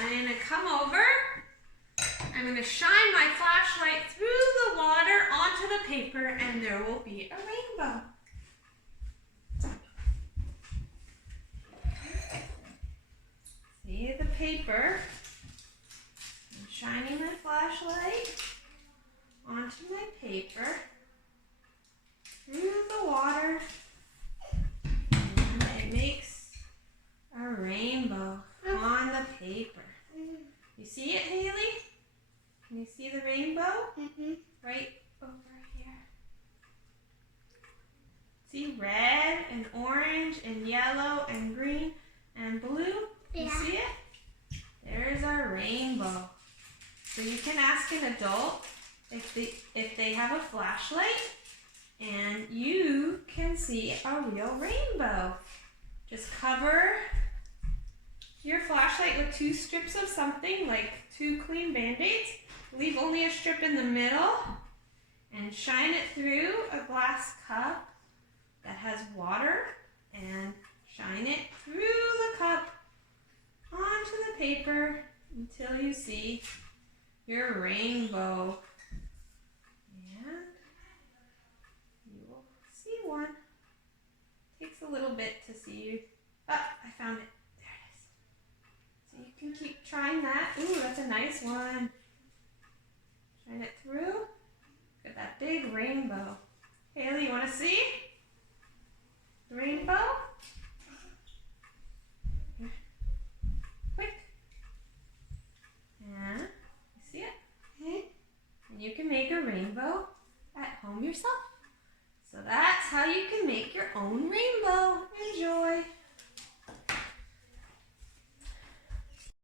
I'm going to come over. I'm going to shine my flashlight through the water onto the paper, and there will be a rainbow. See the paper? I'm shining my flashlight onto my paper, through the water, and it makes a rainbow on the paper. You see it, Haley? Can you see the rainbow? Right over here. See red and orange and yellow and green and blue? You see it? There's our rainbow. So you can ask an adult if they have a flashlight, and you can see a real rainbow. Just cover your flashlight with 2 strips of something, like 2 clean Band-Aids. Leave only a strip in the middle and shine it through a glass cup that has water, and shine it through the cup onto the paper until you see your rainbow. And you will see one. Takes a little bit to see you. Ah, I found it. There it is. So you can keep trying that. Ooh, that's a nice one. Shine it through. Look at that big rainbow. Haley, you want to see the rainbow? Quick. And you see it? And you can make a rainbow at home yourself. So that's how you can make your own